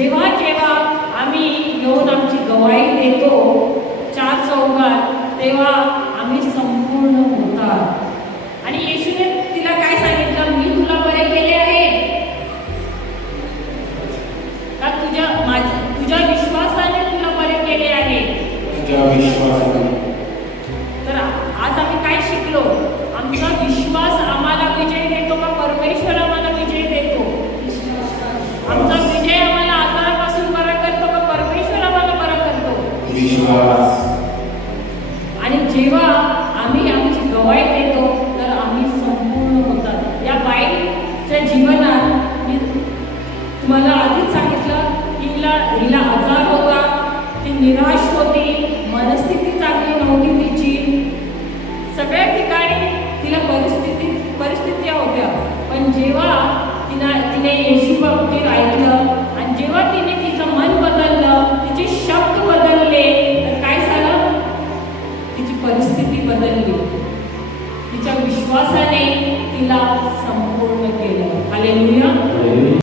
जेव्हा जेव्हा आम्ही येऊन आमची गवाही देतो चार चौघात, तेव्हा आम्ही संपूर्ण होतात. आणि येशूने तिला काय सांगितलं? मी तुला बरे केले आहे का? तुझ्या विश्वासाने तुला बरे केले आहे. तुझ्या विश्वासाने. तर आज आम्ही काय शिकलो? आमचा विश्वास आम्हाला विजय देतो का परमेश्वर आम्हाला विजय देतो? आमचा विजय आम्हाला आजारापासून बरा करतो का परमेश्वर आम्हाला बरा करतो? विश्वास. आणि जेव्हा आम्ही आमची गवाही देतो तर आम्ही संपूर्ण होतात. या बाईच्या जीवनात मी तुम्हाला आधीच सांगितलं की हिला आजार होता, ती निराश होती, मनस्थिती चांगली नव्हती तिची, सगळ्या ठिकाणी तिला परिस्थिती होत्या. पण जेव्हा तिने येशू बाबतीत ऐकलं आणि जेव्हा तिने तिचं मन बदललं, तिचे शब्द बदलले, तर काय झालं? तिची परिस्थिती बदलली. तिच्या विश्वासाने तिला संपूर्ण केलं. हालेलुया.